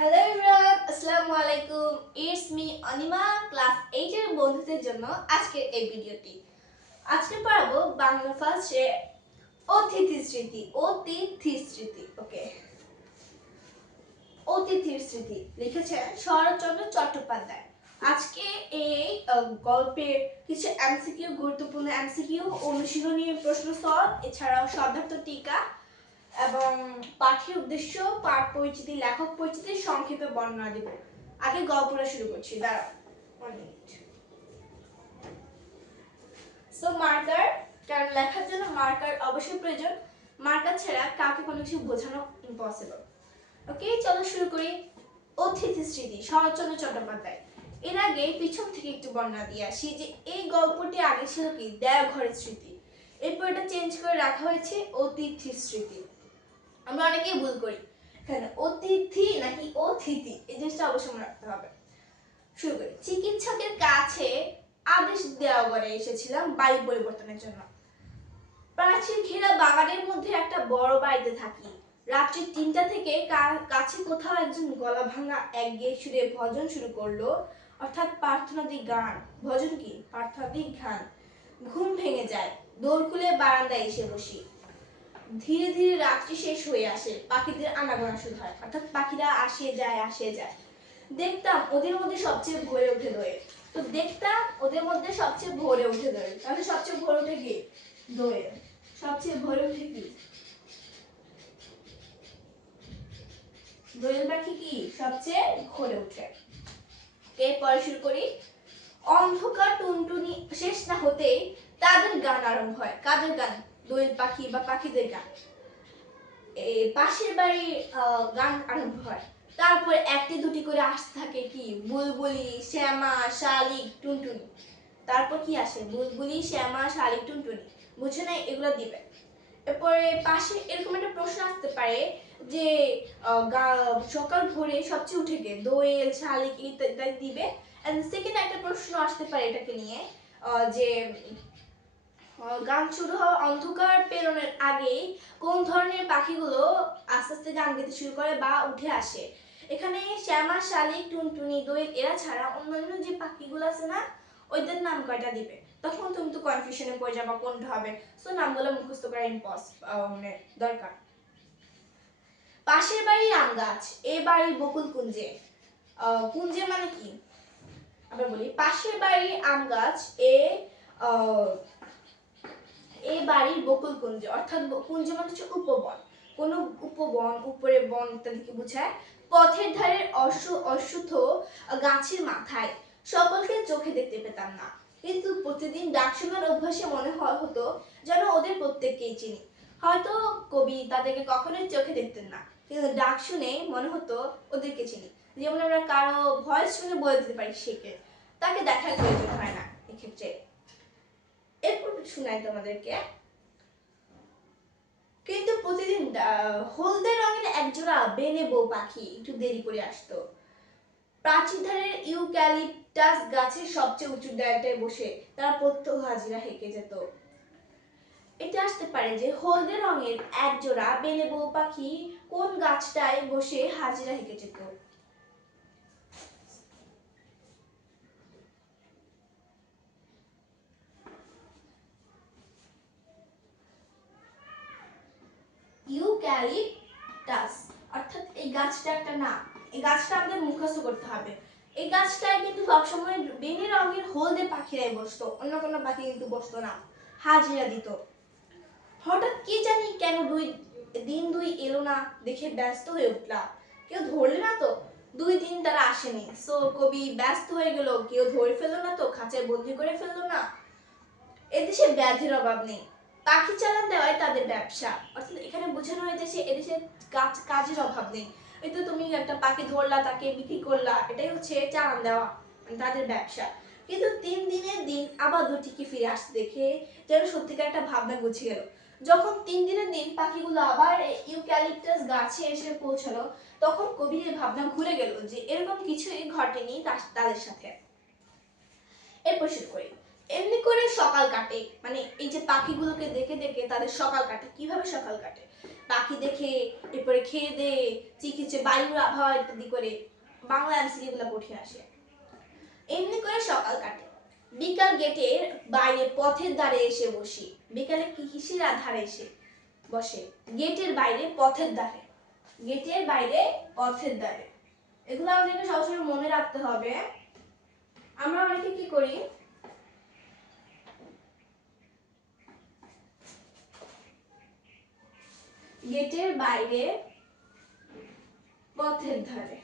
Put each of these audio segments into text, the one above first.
Hello everyone, আসসালামু আলাইকুম। It's me Anima, class 8 এর বন্ধুদের জন্য আজকের এই ভিডিওটি। আজকে পড়াবো বাংলা ফার্স্টে অতিথি স্মৃতি। ওকে, অতিথির স্মৃতি লিখেছেন শরৎচন্দ্র চট্টোপাধ্যায়। আজকে এই গল্পের কিছু এমসিকিউ, গুরুত্বপূর্ণ এমসিকিউ, অনুশীলনী প্রশ্ন সলভ, এছাড়াও শব্দার্থ টিকা এবং পাঠের উদ্দেশ্য, পাঠ পরিচিতি, লেখক পরিচিতি সংক্ষেপে বর্ণনা দিব। আগে গল্পটা শুরু করছি, দাঁড়াও 1 মিনিট। সো মার্কার, কারণ লেখার জন্য মার্কার অবশ্যই প্রয়োজন। মার্কার ছাড়া কাউকে কোনো কিছু বোঝানো ইম্পসিবল। ওকে, চলো শুরু করি। অতিথি স্মৃতি, শরৎচন্দ্র চট্টোপাধ্যায়। এর আগে পিছন থেকে একটু বর্ণনা দিয়ে আসি যে এই গল্পটি আগে ছিল কি দেওঘরের স্মৃতি, এরপর এটা চেঞ্জ করে রাখা হয়েছে অতিথি স্মৃতি। আমরা অনেকেই ভুল করি, এখানে অতিথি নাকি অতিথি, এই জিনিসটা অবশ্যই মনে রাখতে হবে। শুরু করি। চিকিৎসকের কাছে আদেশ দেওয়া করে এসেছিলাম বায়ু পরিবর্তনের জন্য। প্রাচীর ঘেরা বাগানের মধ্যে একটা বড় বাড়িতে থাকি। রাত্রি 3টা থেকে কাছে কোথাও একজন গলা ভাঙা একগেয়ে সুরে ভজন শুরু করলো, অর্থাৎ প্রার্থনাদি গান। ভজন কি? প্রার্থনাদি গান। ঘুম ভেঙে যায়, দোর খুলে বারান্দায় এসে বসি। ধীরে ধীরে রাত্রি শেষ হয়ে আসে, পাখিদের আনাগোনা শুরু হয়, অর্থাৎ পাখিরা আসে যায়। দেখতাম ওদের মধ্যে সবচেয়ে ভোরে ওঠে দোয়েল। তো দেখতাম ওদের মধ্যে সবচেয়ে ভোরে ওঠে দোয়েল, তাহলে সবচেয়ে ভোরে ওঠে কি? দোয়েল। সবচেয়ে ভোরে ওঠে কি? দোয়েল পাখি কি সবচেয়ে ভোরে ওঠে। এরপরে শুরু করি। অন্ধকার টুনটুনি শেষ না হতেই তাদের গান আরম্ভ হয়। কাদের গান? দোয়েল পাখি বা পাখিদের গান। পাশের বাড়ি গান আরম্ভ হয়। তারপর একটি দুটি করে আসতে থাকে কি? বুলবুলি, শ্যামা, শালিক, টুনটুনি। তারপর কি আসে? বুলবুলি, শ্যামা, শালিক, টুনটুনি। বুঝে নাই? এগুলো দিবে। এরপরে পাশে এরকম একটা প্রশ্ন আসতে পারে যে সকাল ভোরে সবচেয়ে উঠে গে? দোয়েল, শালিক ইত্যাদি দিবে। এন্ড সেকেন্ড একটা প্রশ্ন আসতে পারে এটাকে নিয়ে, যে গান শুরু হওয়া অন্ধকার পেরোনোর আগে কোন ধরনের পাখিগুলো আস্তে আস্তে গান গাইতে শুরু করে বা উঠে আসে। এখানে শ্যামা, শালিক, টুনটুনি, দোয়েল এরা ছাড়া অন্যান্য যে পাখিগুলো আছে না, ওইদের নাম কয়টা দিবে। তখন তুমি তো কনফিউশনে পড়ে যাবা কোনটা হবে। সো নামগুলো মুখস্থ করা মানে দরকার। পাশের বাড়ির আম গাছ, এ বাড়ির বকুল কুঞ্জে। কুঞ্জে মানে কি? আবার বলি, পাশের বাড়ির আম গাছ এই বাড়ির বকুল কুঞ্জ, অর্থাৎ কুঞ্জ মানে হচ্ছে উপবন। কোন উপবন, উপরে বন ইত্যাদিকে বোঝায়। পথের ধারের অশ্বত্থ গাছের মাথায় সকলকে চোখে দেখতে পেতাম না, কিন্তু প্রতিদিন ডাক শোনার অভ্যাসে মনে হতো যেন ওদের প্রত্যেককেই চিনি। হয়তো কবি তাদেরকে কখনোই চোখে দেখতেন না, কিন্তু ডাক শুনে মনে হতো ওদেরকে চিনি। যেমন আমরা কারো ভয়েস শুনে বলে দিতে পারি সেকে, তাকে দেখার প্রয়োজন হয় না এক্ষেত্রে। এরপর শোনাই তোমাদেরকে। কিন্তু প্রতিদিন হলদে রঙের একজোড়া বেনে বউ পাখি একটু দেরি করে আসতো। প্রাচীর ধারের ইউক্যালিপটাস গাছের সবচেয়ে উঁচু ডালটায় বসে তারা প্রত্যহ হাজিরা হেঁকে যেত। এটা আসতে পারে যে হলদে রঙের একজোড়া বেনে বউ পাখি কোন গাছটায় বসে হাজিরা হেঁকে যেত। ইউক্যালিপটাস, অর্থাৎ এই গাছটা একটা নাম। এই গাছটা আমাদের মুখস্থ করতে হবে। এই গাছটায় কিন্তু সবসময় বেনে রঙের হলদে পাখিরাই বসতো, অন্য কোনো পাখি কিন্তু বসতো না, হাজিরা দিত। হঠাৎ কি জানি কেন দুই এলো না, দেখে ব্যস্ত হয়ে উঠলাম। কেউ ধরলে না তো? 2 দিন তারা আসেনি। সো কবি ব্যস্ত হয়ে গেল, কেউ ধরে ফেললো না তো, খাঁচায় বন্দি করে ফেললো না। এদেশে ব্যাধির অভাব নেই, পাখি চালান দেওয়াই তাদের ব্যবসা। অর্থাৎ এখানে বোঝানো হয়েছে এদেশে কাজের অভাব নেই। এই তো তুমি একটা পাখি ধরলা, তাকে বিক্রি করলা, এটাই হচ্ছে চালান দেওয়া, তাদের ব্যবসা। কিন্তু 3 দিনের দিন আবার দুটিকে ফিরে আসতে দেখে যেন সত্যিকার একটা ভাবনা গুছে গেল। যখন 3 দিনের দিন পাখিগুলো আবার ইউক্যালিপটাস গাছে এসে পৌঁছালো, তখন কবির ভাবনা ঘুরে গেল যে এরকম কিছুই ঘটেনি তাদের সাথে। এরপর শুরু করি। এমনি করে সকাল কাটে, মানে এই যে পাখিগুলোকে দেখে দেখে তাদের সকাল কাটে। কিভাবে সকাল কাটে? পাখি দেখে, এরপরে খেয়ে দে, চিকিৎসা, বায়ুর আবহাওয়া ইত্যাদি করে বাংলা এমসিকিউ গুলো উঠে আসে। এমনি করে সকাল কাটে। বিকাল গেটের বাইরে পথের ধারে এসে বসি। বিকালে কিসের ধারে এসে বসে? গেটের বাইরে পথের ধারে। গেটের বাইরে পথের ধারে। এগুলো আমাদেরকে সবসময় মনে রাখতে হবে। আমরা অনেকে কি করি, গেটের বাইরে পথের ধারে।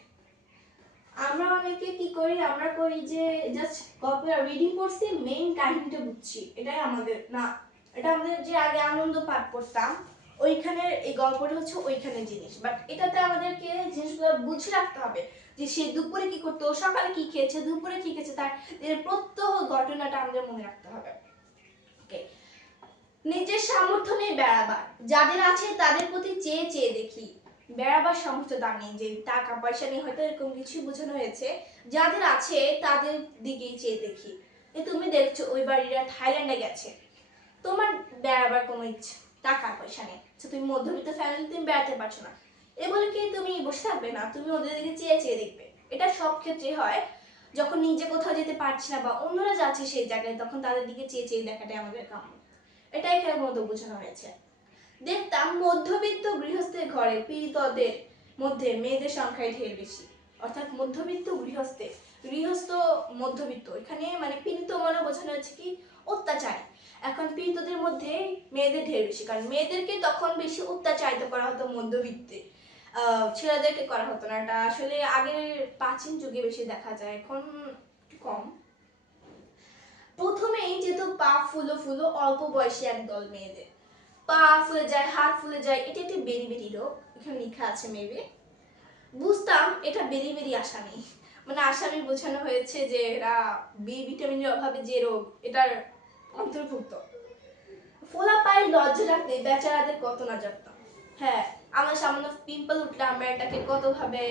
আমরা অনেকে কি করি, আমরা করি যে জাস্ট গল্পটা রিডিং করছি, মেইন কাহিনীটা বুঝছি, এটাই আমাদের না। এটা আমাদের যে আগে আনন্দ পাঠ করতাম ওইখানে এই গল্পটা হচ্ছে ওইখানে জিনিস, বাট এটাতে আমাদেরকে জিনিসগুলো বুঝে রাখতে হবে যে সে দুপুরে কি করতো, সকালে কি খেয়েছে, দুপুরে কি খেয়েছে, তার প্রত্যহ ঘটনাটা আমাদের মনে রাখতে হবে। ওকে, নিজের সামর্থ্য নেই বেড়াবার, যাদের আছে তাদের প্রতি চেয়ে চেয়ে দেখি। বেড়াবার সামর্থ্য তার নেই, যে টাকা পয়সা নেই হয়তো, এরকম কিছু বোঝানো হয়েছে। যাদের আছে তাদের দিকেই চেয়ে দেখি। তুমি দেখছো ওই বাড়িরা থাইল্যান্ডে গেছে, তোমার বেড়াবার কোনো ইচ্ছে, টাকা পয়সা নেই, তুমি মধ্যবিত্ত ফ্যামিলি, তুমি বেড়াতে পারছো না, এ বলে কি তুমি বসে থাকবে না? তুমি ওদের দিকে চেয়ে চেয়ে দেখবে। এটা সব ক্ষেত্রে হয়, যখন নিজে কোথাও যেতে পারছি না বা অন্যরা যাচ্ছে সেই জায়গায়, তখন তাদের দিকে চেয়ে চেয়ে দেখাটাই আমাদের কাম। এটাই এখানে মধ্যে বোঝানো হয়েছে। দেখতাম মধ্যবিত্ত গৃহস্থের ঘরে পীড়িতদের মধ্যে মেয়েদের সংখ্যাই ঢের বেশি। অর্থাৎ মধ্যবিত্ত গৃহস্থে, গৃহস্থ মধ্যবিত্ত, এখানে মানে পীড়িত মানে বোঝানো হচ্ছে কি অত্যাচার। এখন পীড়িতদের মধ্যে মেয়েদের ঢের বেশি, কারণ মেয়েদেরকে তখন বেশি অত্যাচারিত করা হতো মধ্যবিত্তে, ছেলেদেরকে করা হতো না। এটা আসলে আগের প্রাচীন যুগে বেশি দেখা যায়, এখন কম। প্রথমেই যেহেতু পা ফুলো ফুলো অল্প বয়সী একদল মেয়েদের, পা ফুলে যায়, হাত ফুলে যায়, এটা একটি বেরি বেরি রোগ, এখানে লেখা আছে মেবি। বুঝতাম এটা বেরি বেরি আসামি, মানে আসামি বোঝানো হয়েছে যে এরা বি ভিটামিনের অভাবে যে রোগ, এটার অন্তর্ভুক্ত। ফোলা পায়ে লজ্জা রাখতে বেচারাদের কত না জানতাম। হ্যাঁ, আমার সামান্য পিম্পল উঠলে আমরা এটাকে কত ভাবে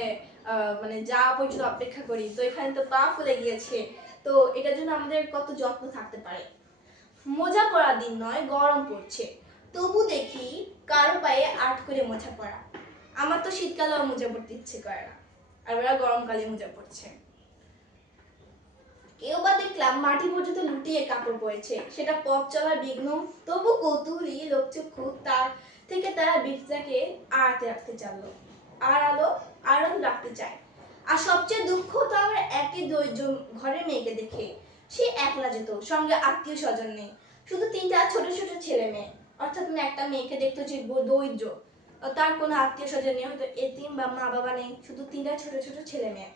মানে যা পর্যন্ত অপেক্ষা করি, তো এখানে তো পা ফুলে গিয়েছে, তো এটার জন্য আমাদের কত যত্ন থাকতে পারে। মোজা পরা দিন নয়, গরম পড়ছে, তবু দেখি কারো পায়ে আট করে মোজা পরা। আমার তো শীতকালে মোজা পড়তে ইচ্ছে করে না, আর ওরা গরমকালে মোজা পড়ছে। কেউ বা দেখলাম মাটি পর্যন্ত লুটিয়ে কাপড় পরেছে, সেটা পথ চলার বিঘ্ন, তবু কৌতূহলী লোকচক্ষু তার থেকে তারা বীরটাকে আড়াতে রাখতে চাইলো, আড়াল রাখতে চায়। আর সবচেয়ে দুঃখ তো আমার একই ধৈর্য ঘরের মেয়েকে দেখে, সে একলা যেত, সঙ্গে আত্মীয় স্বজন নেই, শুধু তিনটা ছোট ছোট ছেলে মেয়ে। অর্থাৎ তুমি একটা মেয়েকে দেখতো যে দরিদ্র, তার কোনো আত্মীয় স্বজন নেই, হয়তো এতিম বা মা বাবা নেই, শুধু তিনটা ছোট ছোট ছেলে মেয়ে।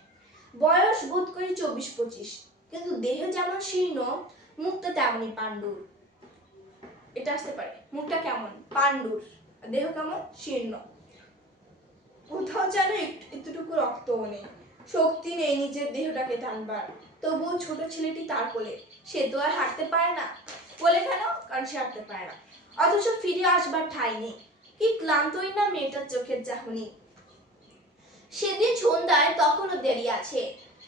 বয়স বোধ করি 24-25, কিন্তু দেহ যেমন শীর্ণ, মুখটা তেমনই পাণ্ডুর। এটা আসতে পারে, মুখটা কেমন পাণ্ডুর, দেহ কেমন শীর্ণ, কোথাও যেন একটুটুকু রক্তও নেই, শক্তি নেই নিজের দেহটাকে টানবার। তবুও ছোট ছেলেটি তার কোলে, সে তো আর হাঁটতে পারে না। কোলে কেন? কারণ সে হাঁটতে পারে না, অথচ ফিরে আসবার ঠাঁই নেই। কি ক্লান্তই না মেয়েটার চোখের চাহনি। সেদিন সন্ধ্যায় তখনও দেরি আছে,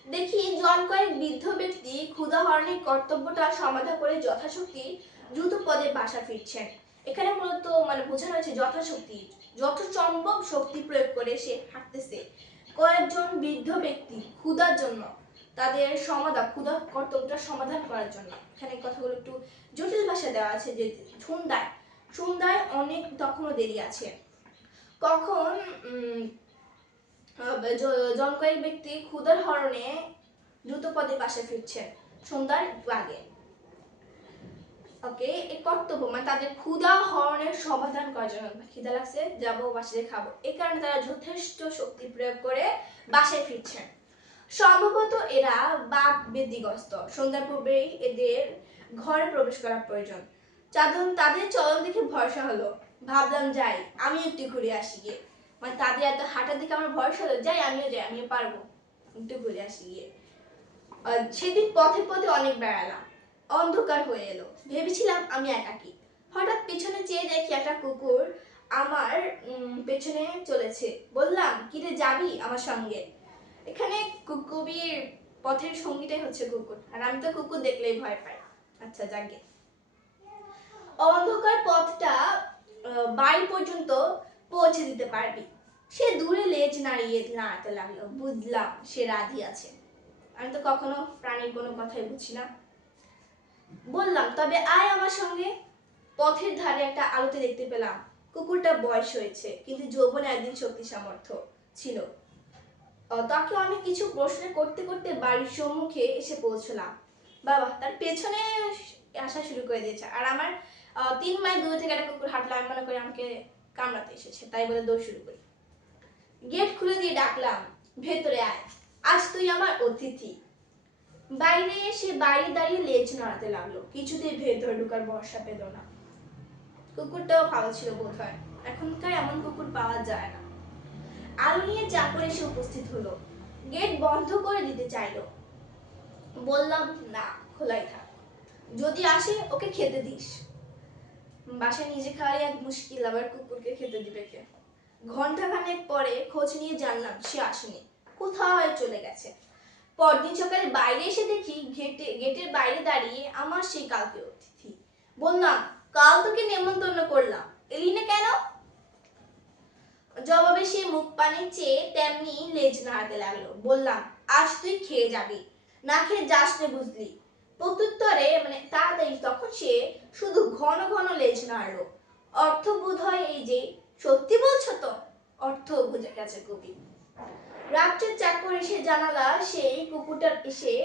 দেখি জন কয়েক বৃদ্ধ ব্যক্তি ক্ষুধাহরণের কর্তব্যটা সমাধা করে যথাশক্তি দ্রুত পদে বাসা ফিরছেন। এখানে মূলত মানে বোঝানো হয়েছে যথাশক্তি, যত সম্ভব শক্তি প্রয়োগ করে সে হাঁটতেছে। কয়েকজন বৃদ্ধ ব্যক্তি ক্ষুধার জন্য, তাদের ক্ষুধা কর্তব্যটা সমাধান করার জন্য। এখানে কথাগুলো একটু জটিল ভাষায় দেওয়া আছে, যে সন্ধ্যায় অনেক তখনও দেরি আছে। কখন জন কয়েক ব্যক্তি ক্ষুধার হরণে দ্রুত পদে বাসা ফিরছেন সন্ধ্যার আগে। ওকে, এই কর্তব্য মানে তাদের ক্ষুধা হরণের সমাধান করার জন্য, খিদা লাগছে যাবো বাসায় খাবো, এই কারণে তারা যথেষ্ট শক্তি প্রয়োগ করে বাসায় ফিরছেন। সম্ভবত এরা বাঘ বেদিগ্রস্ত, সন্ধ্যার পূর্বেই এদের ঘরে প্রবেশ করা প্রয়োজন। তাদের চলন দেখে ভরসা হলো, ভাবলাম যাই আমি একটু ঘুরে আসি গিয়ে, মানে তাদের এত হাঁটার দিকে আমার ভরসা হলো, যাই আমিও পারবো, একটু ঘুরে আসি গিয়ে। সেদিন পথে পথে অনেক বেড়ালাম, অন্ধকার হয়ে এলো, ভেবেছিলাম আমি একাকী। হঠাৎ পিছনে চেয়ে দেখি একটা কুকুর আমার পেছনে চলেছে। বললাম, কিরে যাবি আমার সঙ্গে? এখানে কবির পথের সঙ্গীটাই হচ্ছে কুকুর, আর আমি তো কুকুর দেখলেই ভয় পাই। আচ্ছা যাকে অন্ধকার পথটা বাড়ি পর্যন্ত পৌঁছে দিতে পারবি। সে দূরে লেজ নাড়িয়ে নাড়াতে লাগলো। বুঝলাম সে রাজি আছে। আমি তো কখনো প্রাণীর কোনো কথাই বুঝি না। বললাম তবে আয় আমার সঙ্গে। পথের ধারে একটা আলোতে দেখতে পেলাম কুকুরটা বয়স হয়েছে, কিন্তু যৌবনে একদিন শক্তি সামর্থ্য ছিল। তাকে অনেক কিছু প্রশ্ন করতে করতে বাড়ির সম্মুখে এসে পৌঁছলাম। বাবা তার পেছনে আসা শুরু করে দিয়েছে, আর আমার 3 মাইল দূরে থেকে একটা কুকুর হাঁটলো। আমি মনে করি আমাকে কামড়াতে এসেছে, তাই বলে দৌড় শুরু করি। গেট খুলে দিয়ে ডাকলাম, ভেতরে আয়, আজ তুই আমার অতিথি। বাইরে এসে বাইরে দাঁড়িয়ে লেজ নাড়াতে লাগলো। কিছুতেই ভেতরে ঢুকার ভরসা পেল না। কুকুরটাও ভালো ছিল বোধ হয়, এখনকার এমন কুকুর পাওয়া যায় না। আলো নিয়ে চাকর এসে উপস্থিত হলো। গেট বন্ধ করে দিতে চাইলো। বললাম না, খোলাই থাক, যদি আসে ওকে খেতে দিস। বাসায় নিজে খাওয়াই এক মুশকিল, আবার কুকুরকে খেতে দিবে কে? ঘন্টাখানেক পরে খোঁজ নিয়ে জানলাম সে আসেনি, কোথায় চলে গেছে। পরদিন সকালে বাইরে এসে দেখি গেটের বাইরে দাঁড়িয়ে আমার সেই কালকে অতিথি। বললাম কাল তোকে নেমন্তন্ন করলাম, এলি না কেন? জবাবে সে মুখ পানে চেয়ে তেমনি লেজ নাড়াতে লাগলো। বললাম আজ তুই খেয়ে যাবি, না খেয়ে যাস না বুঝলি। প্রত্যুত্তরে তাড়াতাড়ি তখন সে শুধু ঘন ঘন লেজ নাড়লো। অর্থ বোধ হয় এই যে, সত্যি বলছো তো? অর্থ বুঝে গেছে কবি। রাত্রে চাকর এসে জানালা সেই কুকুরটা এসে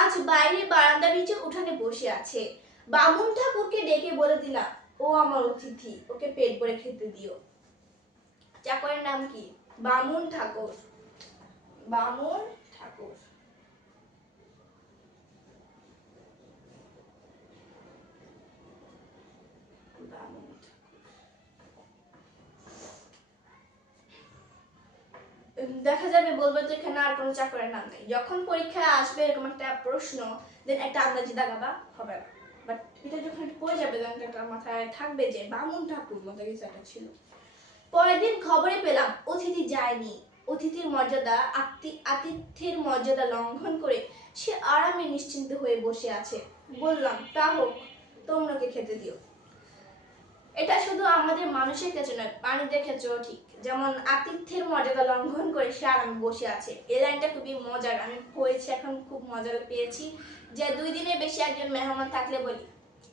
আজ বাইরে বারান্দার নিচে উঠানে বসে আছে। বামুন ঠাকুরকে ডেকে বলে দিলাম ও আমার অতিথি, ওকে পেট ভরে খেতে দিও। চাকরের নাম কি? বামুন ঠাকুর। বামুন ঠাকুর। দেখা যাবে বলবে তো এখানে আর কোনো চাকরের নাম নেই। যখন পরীক্ষায় আসবে এরকম একটা প্রশ্ন, দেন একটা আন্দাজি দাগাবা, হবে না। বাট এটা যখন পড়ে যাবে তখন একটা মাথায় থাকবে যে বামুন ঠাকুর মতো কিছু একটা ছিল। পরের দিন খবরে পেলাম অতিথি যায়নি। অতিথির মর্যাদা আতিথ্যের মর্যাদা লঙ্ঘন করে সে আরামে নিশ্চিন্ত হয়ে বসে আছে। বললাম তা হোক, তোমরাকে খেতে দিও। এটা শুধু আমাদের মানুষের কাছে নয়, প্রাণীদের ক্ষেত্রেও ঠিক। যেমন আতিথ্যের মর্যাদা লঙ্ঘন করে সে আরামে বসে আছে। এই লাইনটা খুবই মজার, আমি পড়েছি এখন খুব মজা পেয়েছি। যে 2 দিনের বেশি একজন মেহমান থাকলে বলি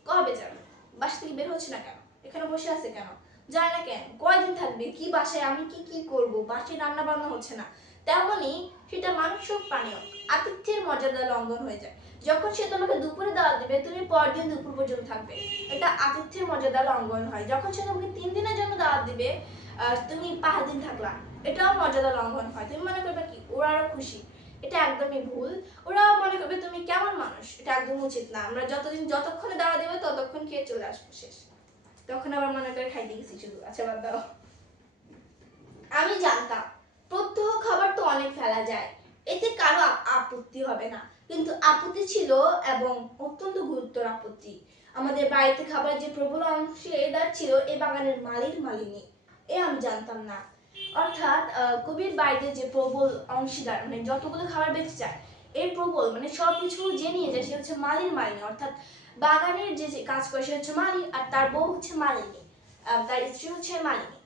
কবে যাবে, বাসা থেকে বের হচ্ছে না কেন, এখানে বসে আছে কেন, যায় না কেন, কয়দিন থাকবে, কি বাসায় আমি কি করব, বাসায় রান্না বান্না হচ্ছে না। তেমনি সেটা মানুষ হোক প্রাণী হোক, আতিথ্যের মর্যাদা লঙ্ঘন হয়ে যায়। যখন সে তোমাকে দুপুরে দাওয়াত দিবে, তুমি পরের দিন দুপুর পর্যন্ত থাকবে, এটা আতিথ্যের মর্যাদা লঙ্ঘন হয়। যখন সে তোমাকে 3 দিনের জন্য দাওয়াত দিবে, তুমি 5 দিন থাকলা, এটাও মর্যাদা লঙ্ঘন হয়। তুমি মনে করবে কি ওরা আরো খুশি, এটা একদমই ভুল। ওরা মনে করবে তুমি কেমন মানুষ, এটা একদম উচিত না। আমরা যতক্ষণে দাওয়াত দেবে ততক্ষণ খেয়ে চলে আসবো, শেষ। তখন আবার মনে করে খাইতে গেছি শুধু। আচ্ছা বাদ দাও। আমি জানতাম প্রত্যহ খাবার তো অনেক ফেলা যায়, এতে কারো আপত্তি হবে না, কিন্তু আপত্তি ছিল, এবং অত্যন্ত গুরুতর আপত্তি। আমাদের বাড়িতে খাবারের যে প্রবল অংশীদার ছিল এই বাগানের মালিনী, এ আমি জানতাম না। অর্থাৎ কবির বাড়িতে যে প্রবল অংশীদার, যতগুলো খাবার বেঁচে যায় এর প্রবল, সবকিছু যে নিয়ে যায় সে হচ্ছে মালিনী। অর্থাৎ বাগানের যে কাজ করে সে হচ্ছে মালি, আর তার বউ হচ্ছে মালিনী, তার স্ত্রী হচ্ছে মালিনী।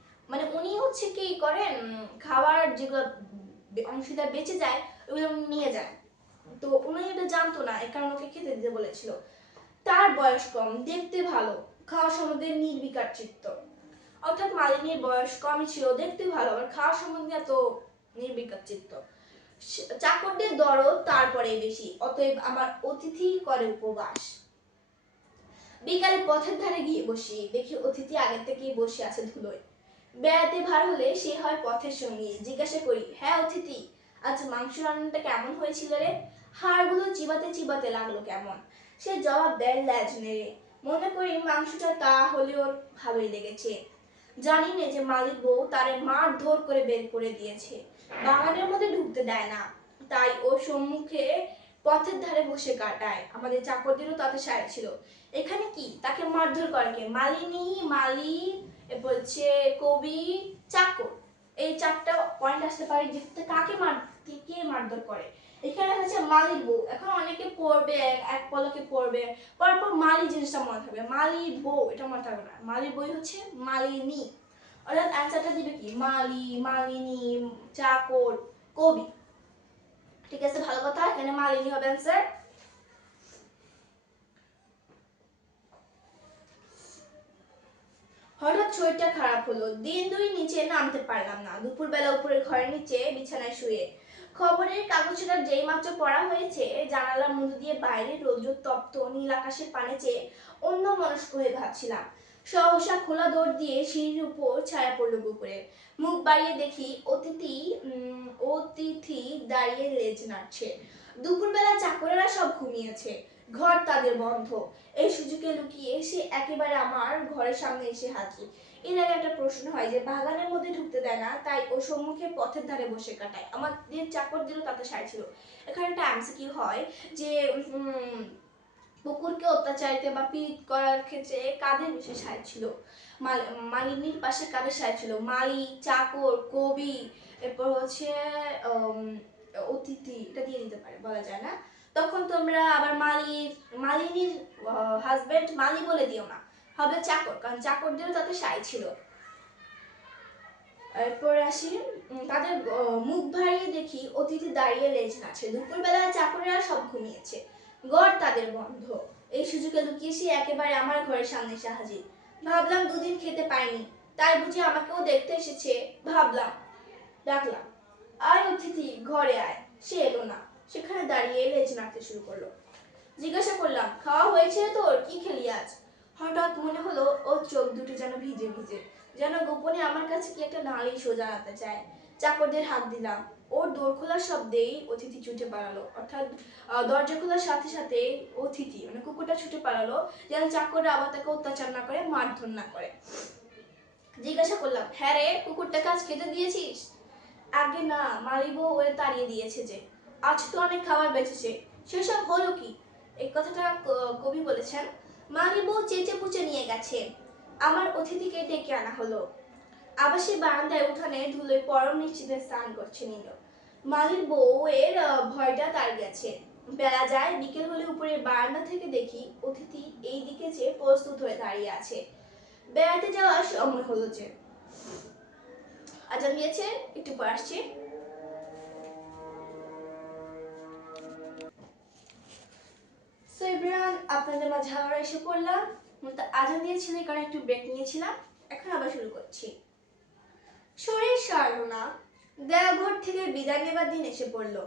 উনি হচ্ছে কি করেন, খাবার যেগুলো অংশীদার বেঁচে যায় ওগুলো নিয়ে যায়। তো উনি এটা জানতো না, এই কারণে ওকে খেতে দিতে বলেছিল। তার বয়স কম, দেখতে ভালো, খাওয়ার সম্বন্ধে নির্বিকার চিত্ত। অর্থাৎ মালিনীর বয়স কমই ছিল, দেখতে ভালো, আর খাওয়ার সম্বন্ধে এত নির্বিকার চিত্ত। চাকরদের দরদ তারপরে বেশি, অতএব আমার অতিথি করে উপবাস। বিকালে পথের ধারে গিয়ে বসি, দেখি অতিথি আগের থেকেই বসে আছে ধুলোয়। বেড়াতে ভার হলে সে হয় পথের সঙ্গী। জিজ্ঞাসা করি, হ্যাঁ অতিথি, আজ মাংস রান্নাটা কেমন হয়েছিল রে? হাড়গুলো চিবাতে চিবাতে লাগলো কেমন। সে জবাব দেয় ল্যাজ নেড়ে, মনে করি মাংসটা তা হলেও ভালোই লেগেছে। জানি না যে মালিক বউ তারে মারধর করে বের করে দিয়েছে, বাগানের মধ্যে ঢুকতে দেয় না, তাই ও সম্মুখে পথের ধারে বসে কাটায়। আমাদের চাকরদেরও তাতে সায় ছিল। এখানে কি তাকে মারধর করে কে? মালিনী, মালিক, এরপর হচ্ছে কবি, চাকর। এই চারটা পয়েন্ট আসতে পারে যে কাকে কে মারধর করে। এখানে হচ্ছে মালির বউ, এখন অনেকে পড়বে এক পলকে পড়বে, পড়ার পর মালি জিনিসটা মনে থাকবে, মালি বউ এটা মনে থাকবে না, মালির বই হচ্ছে মালিনী। অর্থাৎ অ্যান্সারটা দিবে কি মালি, মালিনী, চাকর, কবি। ঠিক আছে, ভালো কথা, এখানে মালিনী হবে অ্যান্সার। হঠাৎ শরীরটা খারাপ হলো, দিন দুই নিচে নামতে পারলাম না, দুপুরবেলা উপরে ঘরের নিচে বিছানায় শুয়ে খবরের কাগজটা যেই মাত্র পড়া হয়েছে, জানালার মধ্যে দিয়ে বাইরে রৌদ্র তপ্ত নীল আকাশের পানে চেয়ে অন্য মনস্ক হয়ে ভাবছিলাম। সহসা খোলা দৌড় দিয়ে সিঁড়ির উপর ছায়া পড়লো পুকুরে, মুখ বাড়িয়ে দেখি অতিথি দাঁড়িয়ে লেজ নাড়ছে। দুপুরবেলা চাকরেরা সব ঘুমিয়েছে, ঘর তাদের বন্ধ। এই সুযোগে লুকিয়ে সে একেবারে আমার ঘরের সামনে এসে হাজির। এর আগে একটা প্রশ্ন হয় যে বাগানের মধ্যে ঢুকতে দেয় না, তাই ও সম্মুখে পথের ধারে বসে কাটায়, আমাদের চাকর দিল তাতে সাই ছিল। এখানে একটা এমসিকিউ হয় যে কুকুরকে অত্যাচারিত বা পীড়িত করার ক্ষেত্রে কাদের বেশি সাই ছিল, মালিনীর পাশে কাদের সাই ছিল, মালি, চাকর, কবি, এরপর হচ্ছে অতিথি, এটা দিয়ে দিতে পারে, বলা যায় না। তখন তোমরা আবার মালিনীর হাজবেন্ড মালি বলে দিও না, হবে চাকর, কারণ চাকরদেরও তাতে সাই ছিল। এরপর আসি, তাদের মুখ ভারিয়ে দেখি অতিথি দাঁড়িয়ে লেজ নাড়ছে, দুপুরবেলা চাকরেরা সব ঘুমিয়েছে, গড় তাদের বন্ধ। এই সুযোগে লুকিয়ে সে একেবারে আমার ঘরের সামনে এসে হাজির। ভাবলাম দুদিন খেতে পাইনি, তাই বুঝি আমাকেও দেখতে এসেছে, ভাবলাম, ডাকলাম, আয় অতিথি ঘরে আয়। সে এলো না, সেখানে দাঁড়িয়ে লেজ নাড়তে শুরু করলো। জিজ্ঞাসা করলাম, খাওয়া হয়েছে তোর, কি খেলি আজ? হঠাৎ মনে হলো ওর চোখ দুটো যেন ভিজে ভিজে, যেন গোপনে আমার কাছে কি একটা নালিশ ও জানাতে চায়। চাকরদের হাত দিলাম, ওর দোর খোলার শব্দেই অতিথি ছুটে পালালো, অর্থাৎ দরজা খোলার সাথে সাথে অতিথি মানে কুকুরটা ছুটে পালালো, যেন চাকররা আবার তাকে অত্যাচার না করে, মারধর না করে। জিজ্ঞাসা করলাম, হ্যাঁ রে, কুকুরটাকে আজ খেতে দিয়েছিস? আগে না, মালিবো ওয়ে তাড়িয়ে দিয়েছে যে, আজ তো অনেক খাবার বেঁচেছে। সেসব হলো কি? এই কথাটা কবি বলেছেন। মালিবো চেঁচে পুচে নিয়ে গেছে, আমার অতিথিকে ডেকে আনা হলো। আবার সে বারান্দায় উঠানে ধুলোয় পরম নিশ্চিতে স্নান করছে নিল। মালির বউয়ের ভয়টা তার গেছে। বেলা যায়, বিকেল হলে উপরে বারান্দা থেকে দেখি অতিথি এই দিকে যে প্রস্তুত হয়ে দাঁড়িয়ে আছে। বেড়াতে যাওয়ার সময় হলো যে। আজান দিয়েছে, একটু পর আসছি। সো এভরিওয়ান, আপনাদের মাঝে আবার এসে পড়লাম। আজান দিয়েছিল কারণ একটু ব্রেক নিয়েছিলাম, এখন আবার শুরু করছি। শরীর সারলো না, দেওঘর থেকে বিদায় নেবার দিন এসে পড়লো।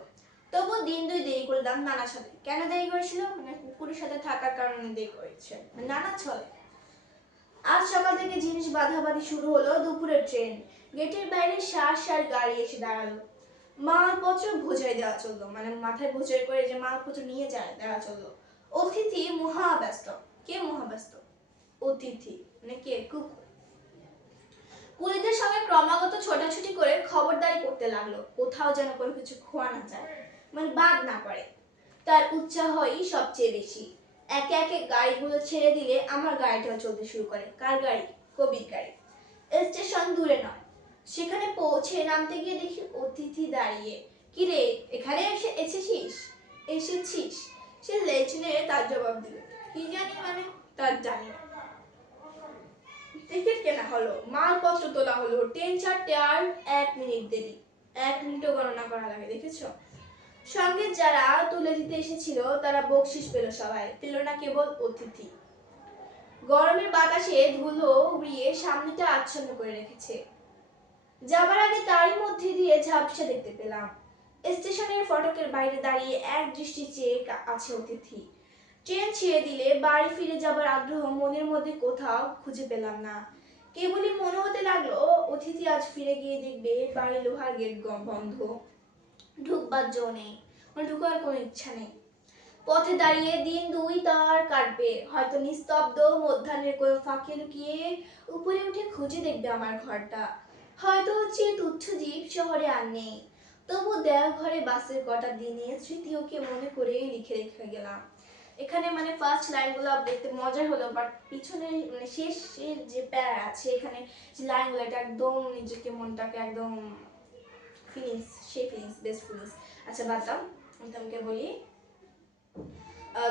তবু দিন দুই দেরি করলাম নানার সাথে। কেন দেরি করেছিল? মানে কুকুরের সাথে থাকার কারণে দেরি করেছে, নানা চলে। আজ সকাল থেকে জিনিস বাঁধাবাঁধি শুরু হলো, দুপুরের ট্রেন। গেটের বাইরে সার গাড়ি এসে দাঁড়ালো। মালপত্র বোঝাই দেওয়া চললো, মানে মাথায় বোঝাই করে যে মালপত্র নিয়ে যায় দেওয়া চললো। অতিথি মহাব্যস্ত। কে মহাব্যস্ত? অতিথি মানে কে? কুকুর। কুলিদের সঙ্গে ক্রমাগত ছোটাছুটি করে খবরদারি করতে লাগলো, কোথাও যেন কোনো কিছু খোয়া না যায়, মানে বাদ না পড়ে। তার উৎসাহই সবচেয়ে বেশি। একে একে গাড়িগুলো ছেড়ে দিলে আমার গাড়িটাও চলতে শুরু করে। কার গাড়ি? কবির গাড়ি। স্টেশন দূরে নয়, সেখানে পৌঁছে নামতে গিয়ে দেখি অতিথি দাঁড়িয়ে। কিরে, এখানে এসেছিস? সে লেজ নেড়ে তার জবাব দিল, কি জানি, মানে তার জানি না। টিকিট কেনা হলো, মালপত্র তোলা হলো, ট্রেন ছাড়তে আর 1 মিনিট দেরি। 1 মিনিটও গণনা করা লাগে, দেখেছো? সঙ্গে যারা তুলে দিতে এসেছিল তারা বকশিস পেল, সবাই পেল না কেবল অতিথি। গরমের বাতাসে ধুলো উড়িয়ে সামনেটা আচ্ছন্ন করে রেখেছে। যাবার আগে তারই মধ্যে দিয়ে ঝাপসা দেখতে পেলাম। স্টেশনের ফটকের বাইরে দাঁড়িয়ে এক দৃষ্টি চেয়ে আছে অতিথি। ট্রেন ছেড়ে দিলে বাড়ি ফিরে যাবার আগ্রহ মনের মধ্যে কোথাও খুঁজে পেলাম না। কেবলই মনে হতে লাগলো অতিথি আজ ফিরে গিয়ে দেখবে বাড়ি লোহার গেট বন্ধ, ঢুকবার জো নেই, মানে ঢুকার কোনো ইচ্ছা নেই। পথে দাঁড়িয়ে দিন দুই তার কাটবে, হয়তো নিস্তব্ধ মধ্যাহ্নের কোনো ফাঁকে লুকিয়ে উপরে উঠে খুঁজে দেখবে আমার ঘরটা। হয়তো হচ্ছে তুচ্ছ জীব শহরে আর নেই, তবু দেওঘরে বাসের কটা দিনের স্মৃতি ওকে মনে করে লিখে রেখে গেলাম। এখানে মানে ফার্স্ট লাইনগুলো দেখতে মজার হলো, বাট পিছনে মানে শেষের যে প্যারা আছে এখানে যে লাইনগুলো, এটা একদম নিজেকে মনটাকে একদম ফিলিংস, সেই ফিলিংস, বেস্ট ফিলিংস। আচ্ছা বাদ দাও, আমি তোমাকে বলি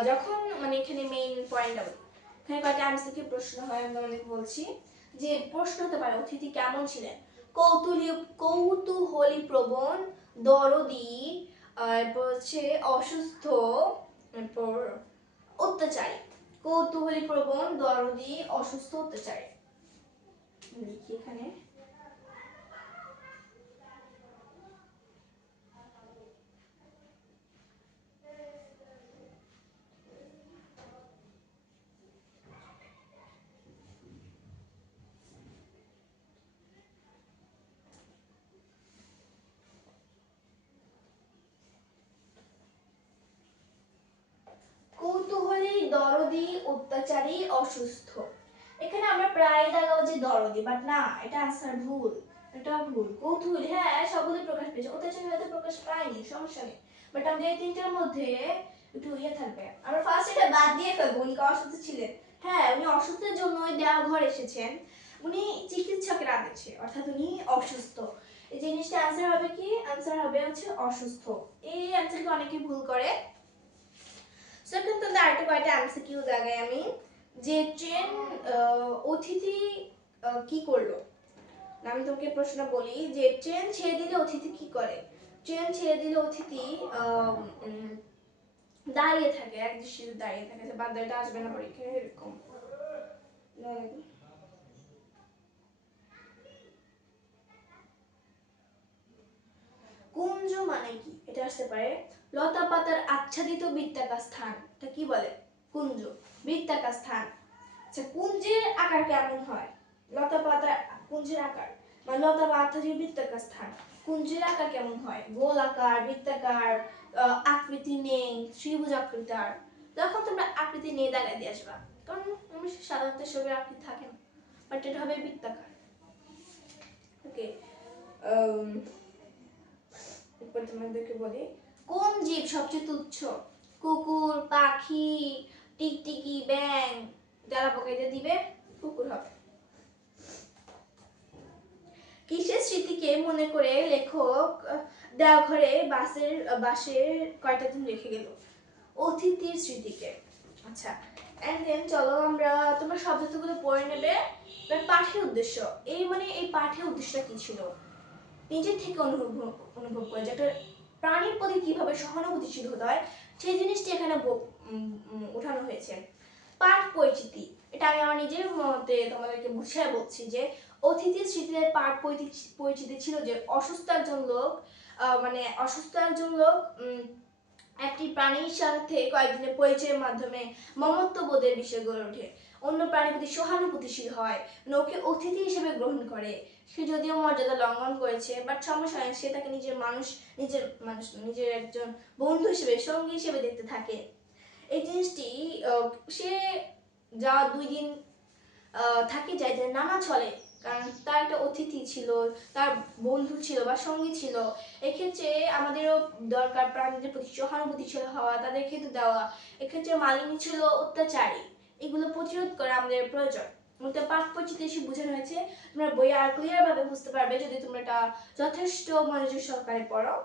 যখন মানে এখানে মেইন পয়েন্ট এখানে কয়েকটা এমসিকিউ প্রশ্ন হয়, আমি তোমাকে বলছি যে প্রশ্ন হতে পারে অতিথি কেমন ছিলেন, কৌতূহলী প্রবণ, দরদি, এরপর হচ্ছে অসুস্থ, এরপর অত্যাচারী। কৌতূহলী প্রবণ, দরদি, অসুস্থ, অত্যাচারী। লিখি এখানে। কৌতূহলী, দরদি, অত্যাচারী, অসুস্থ। এখানে আমরা প্রায় দেখাবো যে দরদি, বাট না, এটা আনসার ভুল, এটা ভুল। কৌতূহলী হ্যাঁ শব্দে প্রকাশ পেয়েছে, অত্যাচারী হয়তো প্রকাশ পায়নি, সমস্যা নেই, বাট আমাদের এই তিনটার মধ্যে একটু ইয়ে থাকবে। আমরা ফার্স্ট এটা বাদ দিয়ে ফেলবো, উনি অসুস্থ ছিলেন। হ্যাঁ উনি অসুস্থের জন্যই দেওয়া ঘর এসেছেন, উনি চিকিৎসকের আদেশে, অর্থাৎ উনি অসুস্থ। এই জিনিসটা আনসার হবে কি, আনসার হবে হচ্ছে অসুস্থ। এই আনসারকে অনেকে ভুল করে। সেকেন্ড তো আরেকটা কয়টা এমসিকিউ জায়গায় আমি যে ট্রেন অতিথি কি করলো, আমি তোকে প্রশ্ন বলি যে ট্রেন ছেড়ে দিলে অতিথি কি করে। ট্রেন ছেড়ে দিলে অতিথি দাঁড়িয়ে থাকে, এক দৃষ্টিতে দাঁড়িয়ে থাকে, যে বাদ এটা আসবে না পরীক্ষায় এরকম। কুঞ্জ মানে কি, এটা আসতে পারে লতা পাতার আচ্ছাদিত বৃত্তাকার স্থান, এটা কি বলে, কুঞ্জ, বৃত্তাকার স্থান। আচ্ছা কুঞ্জের আকার কেমন হয়, লতা পাতার কুঞ্জের আকার বা লতা পাতার বৃত্তাকার স্থান, কুঞ্জের আকার কেমন হয়, গোল আকার, বৃত্তাকার, আকৃতি নেই, ত্রিভুজ আকৃতির। তখন তোমরা আকৃতি নিয়ে দাঁড়ায় দিয়ে আসবা, কারণ সাধারণত সবের আকৃতি থাকে না, বাট এটা হবে বৃত্তাকার। ওকে, এরপর তোমাদেরকে বলি কোন জীব সবচেয়ে তুচ্ছ, কুকুর, পাখি, টিকটিকি, ব্যাঙ। যারা পকাইতে দিবে কুকুর হবে। কিসের স্মৃতিকে মনে করে লেখক দেওঘরে বাসের কয়টা দিন রেখে গেল, অতিথির স্মৃতিকে। আচ্ছা এন্ড দেন চলো আমরা, তোমরা শব্দগুলো পড়ে নেবে। পাঠের উদ্দেশ্য, এই মানে এই পাঠের উদ্দেশ্যটা কি ছিল, নিজের থেকে অনুভব করে যে একটা প্রাণীর প্রতি কিভাবে সহানুভূতিশীল হতে হয়, সেই জিনিসটি এখানে উঠানো হয়েছে। পাঠ পরিচিতি, এটা আমি আমার নিজের মতে তোমাদেরকে বুঝিয়ে বলছি যে অতিথির স্মৃতিতে পাঠ পরিচিতি ছিল যে অসুস্থ একজন লোক মানে অসুস্থ একজন লোক একটি প্রাণীর সাথে কয়েকদিনের পরিচয়ের মাধ্যমে মমত্ববোধের বিষয় গড়ে ওঠে, অন্য প্রাণীর প্রতি সহানুভূতিশীল হয়, ওকে অতিথি হিসেবে গ্রহণ করে। সে যদিও মর্যাদা লঙ্ঘন করেছে, বাট সমস্যা হয়, সে তাকে নিজের একজন বন্ধু হিসেবে, সঙ্গী হিসেবে দেখতে থাকে। এই জিনিসটি সে যা 2 দিন থাকে যায় যে নানা চলে, কারণ তার একটা অতিথি ছিল, তার বন্ধু ছিল বা সঙ্গী ছিল। এক্ষেত্রে আমাদেরও দরকার প্রাণীদের প্রতি সহানুভূতিশীল হওয়া, তাদের খেতে দেওয়া। এক্ষেত্রে মালিনী ছিল অত্যাচারী, এগুলো প্রতিরোধ করা আমাদের প্রয়োজন। পাঠ পরিচিতি এসে বোঝানো হয়েছে, তোমরা বই আর ক্লিয়ার ভাবে বুঝতে পারবে যদি তোমরা এটা যথেষ্ট মনোযোগ সহকারে পড়ো।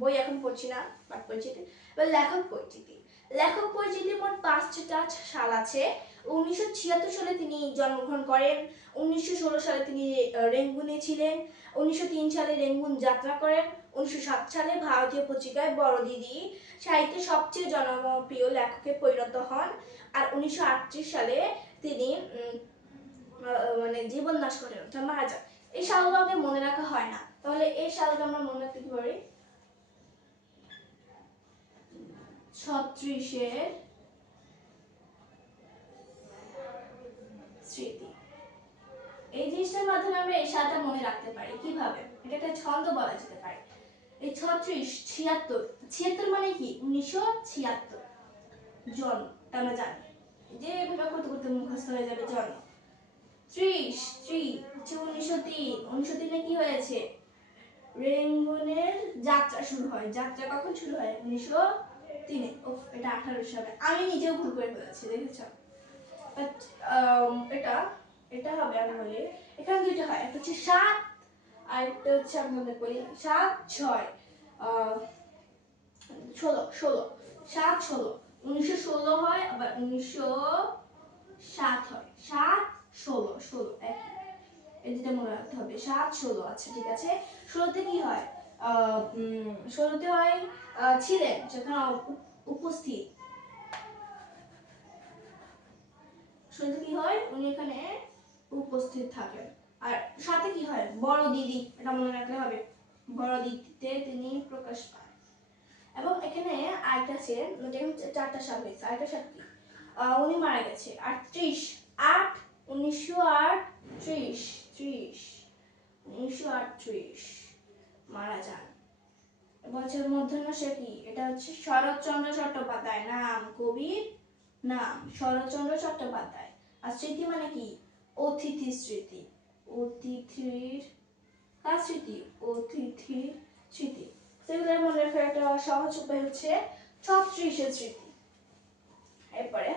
বই এখন পড়ছি না, পাঠ পরিচিতি। এবার লেখক পরিচিতি। লেখক পরিচিতি মোট 5টা সাল আছে। 1976 সালে তিনি জন্মগ্রহণ করেন, 1916 সালে তিনি রেঙ্গুনে ছিলেন, 1903 সালে রেঙ্গুন যাত্রা করেন, 1907 সালে ভারতীয় পত্রিকায় বড় দিদি সাহিত্যে সবচেয়ে জনপ্রিয় লেখকে পরিণত হন, আর 1938 সালে তিনি মানে জীবন নাশ করেন, অর্থাৎ মারা যান। এই সালগুলো আমাদের মনে রাখা হয় না, তাহলে এই সালটা আমরা মনে রাখতে কি পারি, 36-এর স্মৃতি। এই জিনিসটার মাধ্যমে আমরা এই সালটা মনে রাখতে পারি কিভাবে, এটা একটা ছন্দ বলা যেতে পারে। এই 36, 76, 76 মানে কি 1976 জন্ম, আমরা জানি যে এভাবে করতে করতে মুখস্থ হয়ে যাবে জন্ম। 30 হচ্ছে 1903, 1903 কি হয়েছে, রেঙ্গুনের যাত্রা শুরু হয়। যাত্রা কখন শুরু হয়, 1903 3-এ, এটা 1800 হবে। আমি নিজেও ভুল করে ফেলেছি, দেখেছ? বাট এটা এটা হবে, আমি বলি এখানে দুইটা হয়, একটা হচ্ছে 7 আর একটা হচ্ছে আমি মনে করি 7 6 16 16 7 16 1916 হয়, আবার 1907 হয়। 7 16 16 একই, এই দুটো মনে রাখতে হবে। 7 16, আচ্ছা ঠিক আছে। 16তে কি হয়? 16তে হয় ছিলেন, যেখানে উপস্থিত। 16তে কি হয়? উনি এখানে উপস্থিত থাকেন। আর সাথে কি হয়? বড় দিদি, এটা মনে রাখতে হবে। বড় দিদিতে তিনি প্রকাশ পায়। এবং এখানে আরেকটা আছে, যেমন 4টা সাল হয়েছে, আরেকটা সাল কি? উনি মারা গেছে 38 8 1938 1938 মারা যান। বছর মূর্ধন্য সে কি? এটা হচ্ছে শরৎচন্দ্র চট্টোপাধ্যায়, নাম কবির নাম শরৎচন্দ্র চট্টোপাধ্যায়। আর স্মৃতি মানে কি? অতিথি স্মৃতি, অতিথির কার স্মৃতি? অতিথির স্মৃতি। সেগুলোর মনে রাখার একটা সহজ উপায় হচ্ছে 36-এর স্মৃতি। এরপরে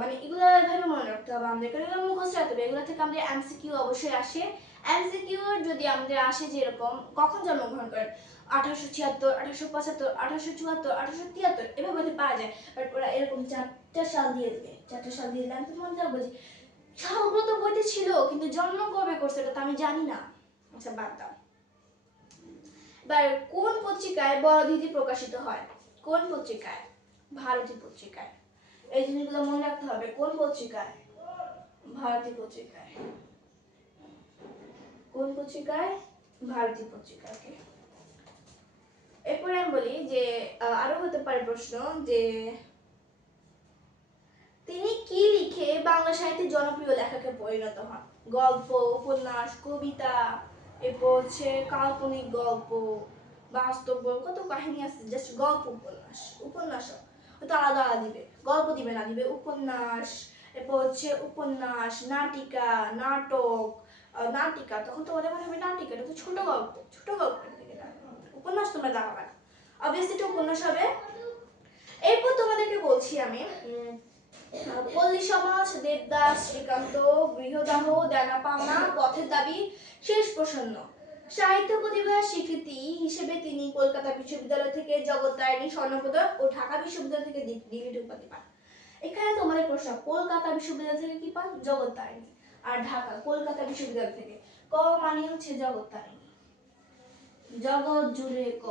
মানে এগুলো ভাবে মনে রাখতে হবে আমাদের, কারণ এগুলো মুখস্থ রাখতে হবে। এগুলো থেকে আমাদের এমসিকিউ অবশ্যই আসে। এমসিকিউ যদি আমাদের আসে যে এরকম কখন জন্মগ্রহণ করেন, 1876 1875 1874 1873, এভাবে যদি পাওয়া যায়। বাট ওরা এরকম 4টা সাল দিয়ে দেবে, 4টা সাল দিয়ে দিলে আমি তো মনে রাখবো যে সালগুলো তো বইতে ছিল, কিন্তু জন্ম কবে করছে এটা তো আমি জানি না। আচ্ছা বাদ দাও। এবার কোন পত্রিকায় বড়দিদি প্রকাশিত হয়? কোন পত্রিকায়? ভারতী পত্রিকায়। এই জিনিসগুলো মনে রাখতে হবে। কোন পত্রিকায়? ভারতী পত্রিকায়। কোন পত্রিকায়? ভারতী পত্রিকায়। এরপরে আমি বলি যে আরো হতে পারে প্রশ্ন যে তিনি কি লিখে বাংলা সাহিত্যের জনপ্রিয় লেখকে পরিণত হন? গল্প, উপন্যাস, কবিতা, এরপর হচ্ছে কাল্পনিক গল্প, বাস্তব গল্প, কত কাহিনী আছে। জাস্ট গল্প, উপন্যাস, উপন্যাসও হয়তো আলাদা আলাদা দিবে, গল্প দিবে না, দিবে উপন্যাস। এরপর হচ্ছে উপন্যাস, নাটিকা, নাটক, নাটিকা তখন তোমাদের মনে হবে নাটিকা, এটা তো ছোট গল্প, ছোট গল্প। উপন্যাস তোমরা দাঁড়াবে না, অবভিয়াসলি এটা উপন্যাস হবে। এরপর তোমাদেরকে বলছি আমি পল্লী সমাজ, দেবদাস, শ্রীকান্ত, গৃহদাহ, দেনা পাওনা, পথের দাবি, শেষ প্রসন্ন। সাহিত্য প্রতিভার স্বীকৃতি হিসেবে তিনি কলকাতা বিশ্ববিদ্যালয় থেকে জগত্তারিণী স্বর্ণপদক ও ঢাকা বিশ্ববিদ্যালয় থেকে ডিগ্রি উপাধি পান। এখানে তোমাদের প্রশ্ন, কলকাতা বিশ্ববিদ্যালয় থেকে কি পান? জগত্তারিণী। আর ঢাকা, কলকাতা বিশ্ববিদ্যালয় থেকে। ক মানে হচ্ছে জগত্তারিণী, জগৎ জুড়ে ক,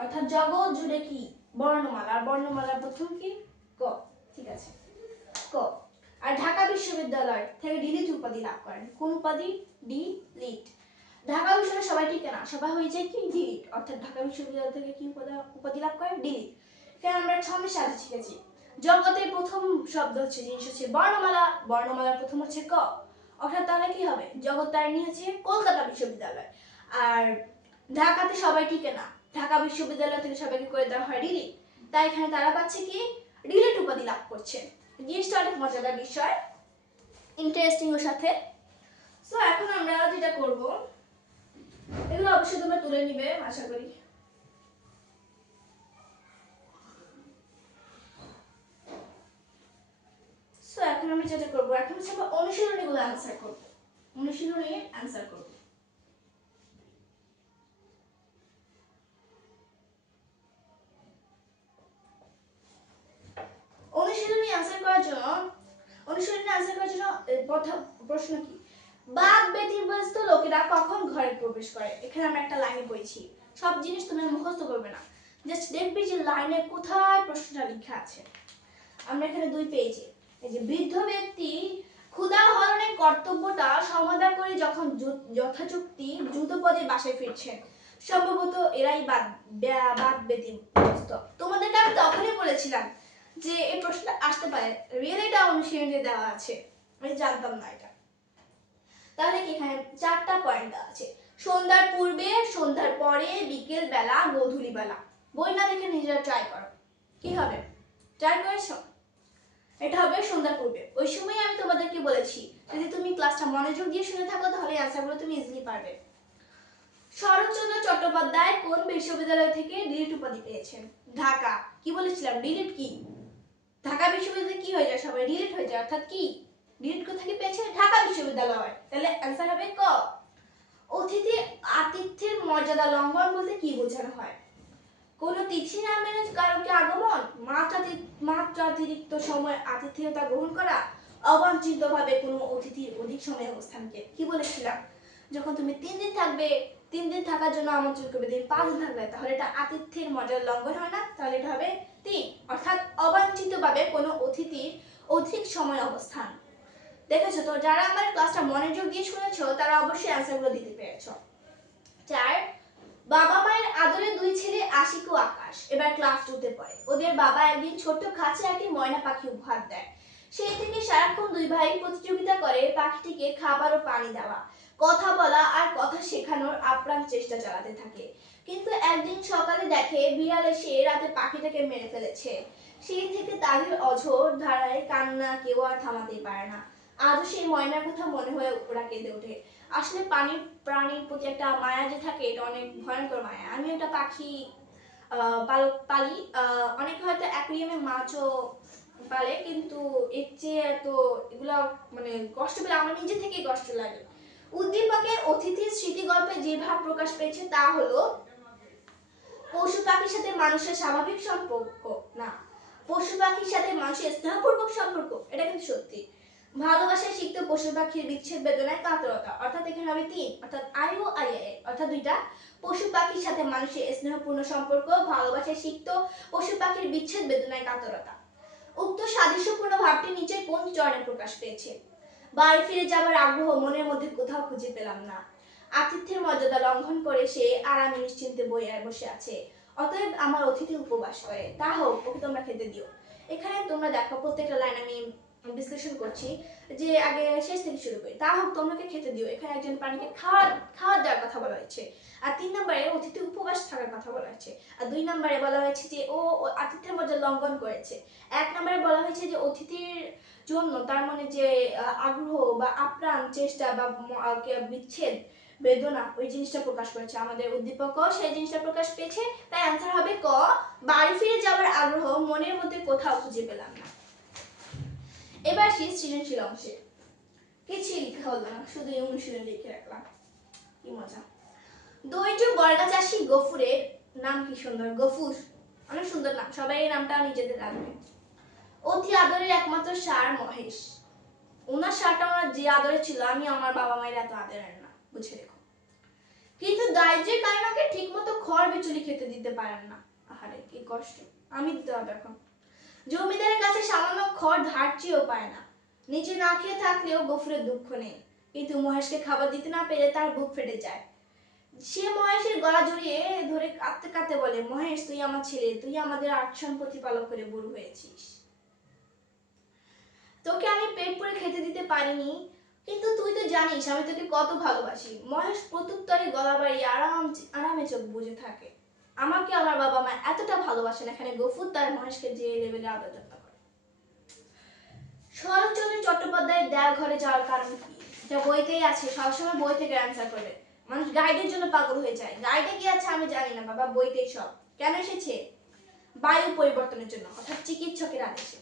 অর্থাৎ জগৎ জুড়ে কি? বর্ণমালা, আর বর্ণমালার প্রথম কি? ক। ঠিক আছে, ক। আর ঢাকা বিশ্ববিদ্যালয় থেকে ডিলিট উপাধি লাভ করেন। কোন উপাধি? ডিলিট। ঢাকা বিশ্ববিদ্যালয় সবাই ঠিক না, সবাই হয়ে যায় কি? ডিলিট। অর্থাৎ ঢাকা বিশ্ববিদ্যালয় থেকে কি উপাধি লাভ করেন? ডিলিট। এখানে আমরা ছন্দের সাথে শিখেছি জগতের প্রথম শব্দ হচ্ছে, জিনিস হচ্ছে বর্ণমালা, বর্ণমালার প্রথম হচ্ছে ক। অর্থাৎ তাহলে কি হবে? জগত্তারিণী হচ্ছে কলকাতা বিশ্ববিদ্যালয়, আর ঢাকাতে সবাই ঠিক না, ঢাকা বিশ্ববিদ্যালয় থেকে সবাইকে করে দেওয়া হয় ডিলিট। তাই এখানে তারা পাচ্ছে কি? ডিলিট উপাধি লাভ করছে। জিনিসটা অনেক মজাদার বিষয়, ইন্টারেস্টিং ওর সাথে। সো এখন আমরা যেটা করব, এগুলো অবশ্যই তোমরা তুলে নিবে আশা করি। সো এখন আমি যেটা করব, এখন হচ্ছে আমরা অনুশীলনীগুলো অ্যানসার করব, অনুশীলনী অ্যানসার করব। অনুশীলনী অ্যানসার করার জন্য প্রশ্ন কি? বাদ ব্যতিব্যস্ত লোকেরা কখন ঘরে প্রবেশ করে? এখানে আমরা একটা লাইনে পড়েছি, সব জিনিস তুমি মুখস্থ করবে না, জাস্ট দেখবি যে লাইনে কোথায় প্রশ্নটা লেখা আছে। আমরা এখানে 2 পেজে, এই যে বৃদ্ধ ব্যক্তি ক্ষুধা হরণের কর্তব্যটা সমাধা করে যখন যথাযুক্তি দ্রুতপদে বাসায় ফিরছেন, সম্ভবত এরাই বাদ ব্যতিব্যস্ত। তোমাদেরকে আমি তখনই বলেছিলাম যে এই প্রশ্নটা আসতে পারে, রিয়েলি এটা অনুশীলনে দেওয়া আছে, আমি জানতাম না এটা। তাহলে কি এখানে 4টা পয়েন্ট দেওয়া আছে, সন্ধ্যার পূর্বে, সন্ধ্যার পরে, বিকেল বেলা, গোধূলি বেলা। বই না দেখে নিজেরা ট্রাই করো, কি হবে? ট্রাই করেছো? এটা হবে সন্ধ্যার পূর্বে। ওই সময় আমি তোমাদেরকে বলেছি যদি তুমি ক্লাসটা মনোযোগ দিয়ে শুনে থাকো তাহলে অ্যানসারগুলো তুমি ইজিলি পারবে। শরৎচন্দ্র চট্টোপাধ্যায় কোন বিশ্ববিদ্যালয় থেকে ডিলিট উপাধি পেয়েছেন? ঢাকা। কি বলেছিলাম? ডিলিট কি? ঢাকা বিশ্ববিদ্যালয় কি হয়ে যায়? সবাই ডিলিট হয়ে যায়, অর্থাৎ কি ডিলিট কোথা থেকে পেয়েছে? ঢাকা বিশ্ববিদ্যালয়। তাহলে অ্যান্সার হবে ক। অতিথি আতিথ্যের মর্যাদা লঙ্ঘন বলতে কি বোঝানো হয়? কোন তিথি না মেনে কারোকে আগমন, মাত্রাতিরিক্ত সময় আতিথেয়তা গ্রহণ করা, অবাঞ্ছিতভাবে কোনো অতিথির অধিক সময় অবস্থানকে। কি বলেছিলাম? যখন তুমি 3 দিন থাকবে, 3 দিন থাকার জন্য আমন্ত্রণ করবে, দিন 5 দিন থাকবে, তাহলে এটা আতিথ্যের মর্যাদা লঙ্ঘন হয় না? তাহলে এটা হবে 3, অর্থাৎ অবাঞ্ছিতভাবে কোনো অতিথির অধিক সময় অবস্থান। দেখেছো তো, যারা আমার ক্লাসটা মনোযোগ দিয়ে শুনেছো তারা অবশ্যই অ্যান্সারগুলো দিতে পেরেছো। 4, বাবা মায়ের আদরে 2 ছেলে আশিক ও আকাশ এবার ক্লাস 2 তে পড়ে। ওদের বাবা একদিন ছোট্ট খাঁচা একটি ময়না পাখি উপহার দেয়। সেই থেকে সারাক্ষণ 2 ভাই প্রতিযোগিতা করে পাখিটিকে খাবার ও পানি দেওয়া, কথা বলা আর কথা শেখানোর আপ্রাণ চেষ্টা চালাতে থাকে। কিন্তু একদিন সকালে দেখে বিড়াল এসে রাতে পাখিটাকে মেরে ফেলেছে। সেই থেকে তাদের অঝোর ধারায় কান্না কেউ আর থামাতেই পারে না। আজও সেই ময়নার কথা মনে হয়ে ওরা কেঁদে ওঠে। আসলে পানির প্রাণীর প্রতি একটা মায়া যে থাকে, এটা অনেক ভয়ঙ্কর মায়া। আমি একটা পাখি পালি। অনেকে হয়তো অ্যাকুয়ারিয়ামে মাছও পালে, কিন্তু এর চেয়ে এত এগুলা মানে কষ্ট পেলে আমার নিজে থেকেই কষ্ট লাগে। উদ্দীপকের অতিথির স্মৃতি গল্পে যে ভাব প্রকাশ পেয়েছে তা হলো পশু পাখির সাথে মানুষের স্বাভাবিক সম্পর্ক না, পশু পাখির সাথে মানুষের স্নেহপূর্বক সম্পর্ক। এটা কিন্তু সত্যি। ভালোবাসা শিখতে পশু পাখির বিচ্ছেদ বেদনায় কাতরতা, অর্থাৎ এখানে হবে 3, অর্থাৎ আই ও আই আই, অর্থাৎ দুইটা। পশু পাখির সাথে মানুষের স্নেহপূর্ণ সম্পর্ক, ভালোবাসা শিখত পশু পাখির বিচ্ছেদ বেদনায় কাতরতা। উক্ত সাদৃশ্যপূর্ণ ভাবটি নিচে কোন চরণে প্রকাশ পেয়েছে? বাড়ি ফিরে যাবার আগ্রহ মনের মধ্যে কোথাও খুঁজে পেলাম না। আতিথ্যের মর্যাদা লঙ্ঘন করে সে আরামে নিশ্চিন্তে বসে আছে। অতএব আমার অতিথি উপবাস করে, তা হোক, ওকে তোমরা খেতে দিও। এখানে তোমরা দেখো প্রত্যেকটা লাইন আমি বিশ্লেষণ করছি, যে আগে শেষ থেকে শুরু করি। তা হোক, তোমরাকে খেতে দিও, এখানে একজন প্রাণীকে খাওয়ার দেওয়ার কথা বলা হয়েছে। আর 3 নম্বরে অতিথি উপবাস থাকার কথা বলা হয়েছে। আর 2 নম্বরে বলা হয়েছে যে ও আতিথ্যের মর্যাদা লঙ্ঘন করেছে। 1 নম্বরে বলা হয়েছে যে অতিথির জন্য তার মানে যে আগ্রহ বা আপ্রাণ চেষ্টা বা বিচ্ছেদ বেদনা, ওই জিনিসটা প্রকাশ করেছে। আমাদের উদ্দীপকও সেই জিনিসটা প্রকাশ পেয়েছে। তাই আনসার হবে ক, বাড়ি ফিরে যাওয়ার আগ্রহ মনের মধ্যে কোথাও খুঁজে পেলাম না। এবার আসি সৃজনশীল অংশে। কিছুই লেখা হলো না, শুধু এই অনুশীলন লিখে রাখলাম। কি মজা। দৈর্য বর্গা চাষী গফুরের নাম কি সুন্দর, গফুর, অনেক সুন্দর নাম, সবাই এই নামটা নিজেদের রাখবে। অতি আদরের একমাত্র ষাঁড় মহেশ। ওনার ষাঁড়টা ওনার যে আদরে ছিল, আমি আমার বাবা মায়ের এত আদরের না, বুঝে রেখো। কিন্তু দারিদ্রের কারণে ওকে ঠিক মতো খড় বিচুলি খেতে দিতে পারেন না। আহারে কি কষ্ট, আমি দিতে হবে এখন। জমিদারের কাছে সামান্য খড় ধার চেয়েও পায় না। নিজে না খেয়ে থাকলেও গফুরের দুঃখ নেই, কিন্তু মহেশকে খাবার দিতে না পেরে তার বুক ফেটে যায়। সে মহেশের গলা জড়িয়ে ধরে কাঁদতে কাঁদতে বলে, মহেশ তুই আমার ছেলে, তুই আমাদের আটসন প্রতিপালক করে বড় হয়েছিস। তোকে আমি পেট পুরে খেতে দিতে পারিনি, কিন্তু তুই তো জানিস আমি তোকে কত ভালোবাসি। মহেশ প্রত্যুত্তরে গলা বাড়িয়ে আরামে চোখ বুজে থাকে। আমাকে আমার বাবা মা এতটা ভালোবাসেন, এখানে গফুর তার মহেশকে যে লেভেলে আদর যত্ন করে। শরৎচন্দ্র চট্টোপাধ্যায়ের দেয়াল ঘরে যাওয়ার কারণ কি? যা বইতেই আছে, সবসময় বই থেকে অ্যান্সার করবে। মানুষ গাইডের জন্য পাগল হয়ে যায়। গাইডে কি আছে আমি জানি না বাবা, বইতেই সব। কেন এসেছে? বায়ু পরিবর্তনের জন্য, অর্থাৎ চিকিৎসকের আদেশে।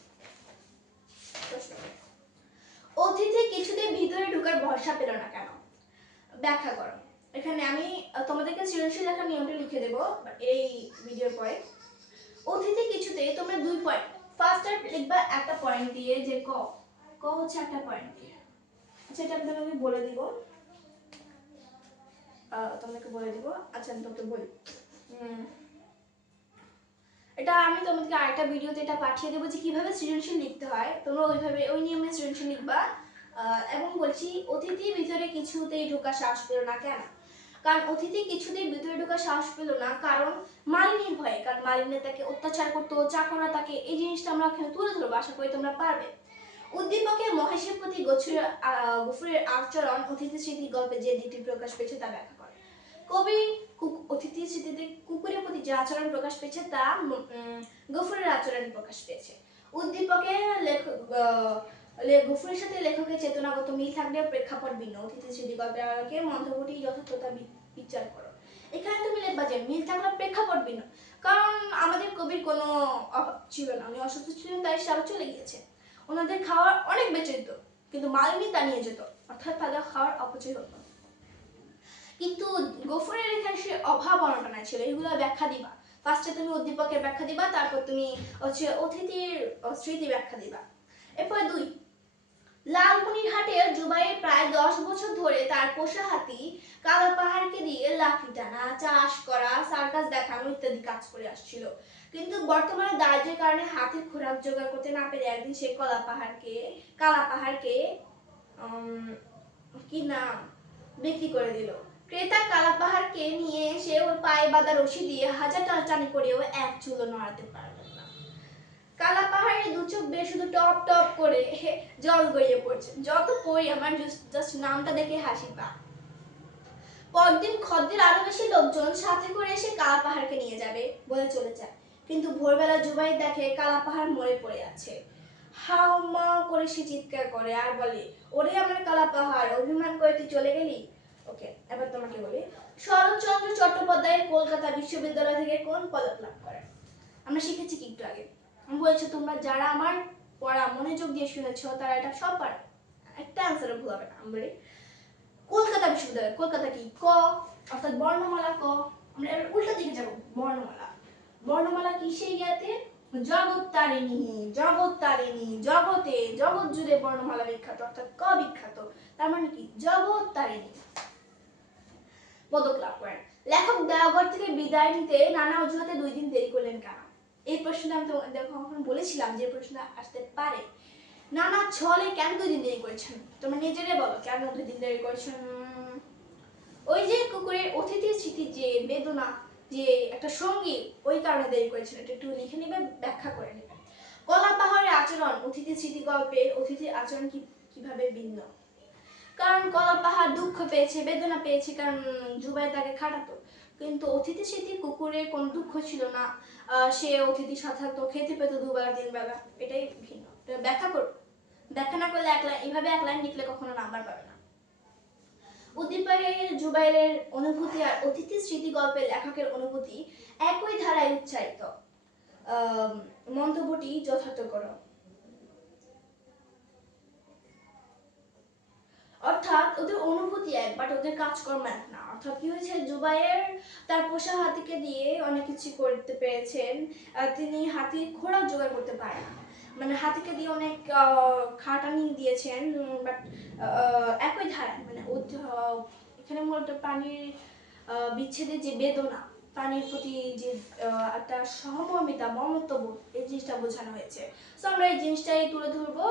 অতিথি কিছুতে ভিতরে ঢোকার ভরসা পেল না কেন? ব্যাখ্যা করো। এখানে আমি তোমাদেরকে সৃজনশীল লেখার নিয়মটা লিখে দেবো এই ভিডিওর পরে। অতিথি কিছুতে তোমরা 2 পয়েন্ট, ফার্স্ট লিখবা একটা পয়েন্ট দিয়ে, যে ক হচ্ছে একটা পয়েন্ট দিয়ে। আচ্ছা, এটা আমি বলে দিব, তোমাদেরকে বলে দিব। আচ্ছা আমি তোমাকে বলি, এটা আমি তোমাদেরকে আরেকটা ভিডিওতে এটা পাঠিয়ে দেবো যে কিভাবে সৃজনশীল লিখতে হয়। তোমরা ওইভাবে ওই নিয়মে সৃজনশীল লিখবা। এবং বলছি, অতিথি ভিতরে কিছুতেই ঢোকার সাহস পেল না কেন? কারণ অতিথি কিছুতেই ভিতরে ঢোকার সাহস পেল না কারণ মালিনীর ভয়ে। কারণ মালিনী তাকে অত্যাচার করতো, চাকররা তাকে, এই জিনিসটা আমরা এখানে তুলে ধরবো, আশা করি তোমরা পারবে। উদ্দীপকের মহেশের প্রতি গফুরের আচরণ অতিথি স্মৃতি গল্পে যে দিকটি প্রকাশ পেয়েছে তা ব্যাখ্যা করে। কবি অতিথির স্মৃতিতে কুকুরের প্রতি যে আচরণ প্রকাশ পেয়েছে তা গফুরের আচরণ প্রকাশ পেয়েছে। উদ্দীপকের গফুরের সাথে লেখকের চেতনাগত মিল থাকলেও প্রেক্ষাপট ভিন্ন। অতিথি স্মৃতি গল্পের আলোকে মন্তব্যটি যথার্থতা বিচার করো। দেখবা যে মিল থাকলে প্রেক্ষাপট ভিন্ন। কারণ আমাদের কবির কোনো অভাব ছিল না, উনি অসুস্থ ছিলেন তাই সে আবার চলে গিয়েছে। ওনাদের খাওয়ার অনেক বেঁচে যেত, কিন্তু মালিনী তা নিয়ে যেত, অর্থাৎ তাদের খাওয়ার অপচয় হতো। কিন্তু গফুরের এখানে সে অভাব অনটনা ছিল, এগুলো ব্যাখ্যা দিবা। ফার্স্টে তুমি উদ্দীপকের ব্যাখ্যা দিবা, তারপর তুমি হচ্ছে অতিথির স্মৃতি ব্যাখ্যা দিবা। এরপরে 2, লালমনিরহাটের জুবাইর প্রায় 10 বছর ধরে তার পোষা হাতি কালাপাহাড়কে দিয়ে লাঠি টানা, চাষ করা, সার্কাস দেখানো ইত্যাদি কাজ করে আসছিল। কিন্তু বর্তমানে দারিদ্র্যের কারণে হাতির খোরাক জোগাড় করতে না পেরে একদিন সে কালাপাহাড়কে কি নাম বিক্রি করে দিল। ক্রেতা কালাপাহাড়কে নিয়ে এসে ওর পায়ে বাঁধা রশি দিয়ে হাজার টানাটানি করেও এক চুলো নড়াতে পারলেন না। কালাপাহাড়ের দু চোখ বেয়ে শুধু টপ টপ করে জল গড়িয়ে পড়ছে। যত পড়ি আমার জাস্ট নামটা দেখে হাসি পা। পরদিন খদ্দের আরো বেশি লোকজন সাথে করে এসে কালাপাহাড়কে নিয়ে যাবে বলে চলে যায়। কিন্তু ভোরবেলা জুবাই দেখে কালাপাহাড় মরে পড়ে আছে। হাউ মা করে সে চিৎকার করে আর বলে, ওরে আমার কালাপাহাড়, অভিমান করে তুই চলে গেলি। ওকে, এবার তোমাকে বলি, শরৎচন্দ্র চট্টোপাধ্যায় কলকাতা বিশ্ববিদ্যালয় থেকে কোন পদক লাভ করেন? আমরা শিখেছি কি একটু আগে, আমি বলছি তোমরা যারা আমার পড়া মনোযোগ দিয়ে শুনেছো তারা এটা সব পারে, একটা অ্যান্সারও ভুল হবে না। আমি বলি কলকাতা বিশ্ববিদ্যালয়, কলকাতা কি ক, অর্থাৎ বর্ণমালা ক। আমরা এবার উল্টা দিকে যাব, বর্ণমালা। বর্ণমালা কিসে জ্ঞাতে? জগৎ তারিণী, জগৎ তারিণী, জগতে জগৎ জুড়ে বর্ণমালা বিখ্যাত, অর্থাৎ ক বিখ্যাত, তার মানে কি জগৎ তারিণী পদক লাভ করেন। লেখক দেওঘর থেকে বিদায় নিতে নানা অজুহাতে 2 দিন দেরি করলেন কেন? এই প্রশ্নটা আমি তোমাদের কখন বলেছিলাম যে প্রশ্ন আসতে পারে। নানা ছলে কেন 2 দিন দেরি করেছেন? তোমরা নিজেরাই বলো কেন 2 দিন দেরি করেছেন। ওই যে কুকুরের অতিথির স্মৃতি যে বেদনা, যে একটা সঙ্গী, ওই কারণে দেরি করেছেন। এটা একটু লিখে নেবে, ব্যাখ্যা করে নেবে। কলাপাহাড়ের আচরণ অতিথি স্মৃতি গল্পে অতিথির আচরণ কিভাবে ভিন্ন? কারণ কলাপাহাড় দুঃখ পেয়েছে, বেদনা পেয়েছে, কারণ জুবাই তাকে খাটাতো। কিন্তু অতিথি স্মৃতি কুকুরের কোনো দুঃখ ছিল না, সে অতিথির সাথে থাকতো, খেতে পেতো 2 বেলা 3 বেলা, এটাই ভিন্ন। ব্যাখ্যা করো, ব্যাখ্যা না করলে এইভাবে 1 লাইন লিখলে কখনো নাম্বার পাবে না। উদ্দীপকের জুবাইরের অনুভূতি আর অতিথি স্মৃতি গল্পের লেখকের অনুভূতি একই ধারায় উচ্চারিত, মন্তব্যটি যথার্থ করো। অর্থাৎ ওদের অনুভূতি এক, বাট ওদের কাজকর্ম এক না। অর্থাৎ কি হয়েছে, জুবাইর তার পোষা হাতিকে দিয়ে অনেক কিছু করতে পেরেছেন, তিনি হাতির খোরাক জোগাড় করতে পারেন না, মানে হাতিকে দিয়ে অনেক খাটানি দিয়েছেন, বাট একই ধারায়, মানে এখানে মূলত প্রাণীর বিচ্ছেদের যে বেদনা, প্রাণীর প্রতি যে একটা সহমর্মিতা, মমত্ববোধ, এই জিনিসটা বোঝানো হয়েছে। সো আমরা এই জিনিসটাই তুলে ধরবো।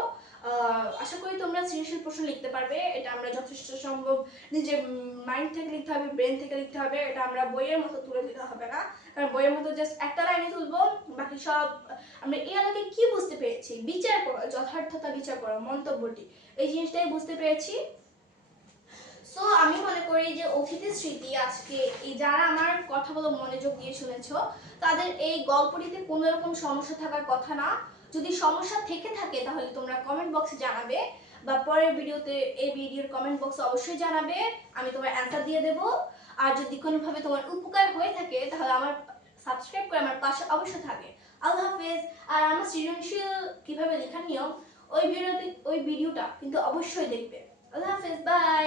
আশা করি তোমরা সৃজনশীল প্রশ্ন লিখতে পারবে। এটা আমরা যথেষ্ট সম্ভব নিজের মাইন্ড থেকে লিখতে হবে, ব্রেন থেকে লিখতে হবে। এটা আমরা বইয়ের মতো তুলে দিতে হবে না, কারণ বইয়ের মতো জাস্ট একটা লাইনে তুলবো, বাকি সব আমরা এই আলোকে কি বুঝতে পেরেছি, বিচার করো, যথার্থতা বিচার করো, মন্তব্যটি, এই জিনিসটাই বুঝতে পেরেছি। সো আমি মনে করি যে অতিথির স্মৃতি, আজকে এই যারা আমার কথাগুলো মনোযোগ দিয়ে শুনেছো তাদের এই গল্পটিতে কোনো রকম সমস্যা থাকার কথা না। যদি সমস্যা থেকে থাকে তাহলে তোমরা কমেন্ট বক্সে জানাবে, বা পরের ভিডিওতে এই ভিডিওর কমেন্ট বক্সে অবশ্যই জানাবে, আমি তোমার অ্যান্সার দিয়ে দেব। আর যদি কোনোভাবে তোমার উপকার হয়ে থাকে তাহলে আমার সাবস্ক্রাইব করে আমার পাশে অবশ্যই থাকে। আল্লাহ হাফেজ। আর আমার সৃজনশীল কিভাবে লেখার নিয়ম, ওই ভিডিওটা কিন্তু অবশ্যই দেখবে। আল্লাহ হাফেজ, বাই।